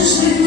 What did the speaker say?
Just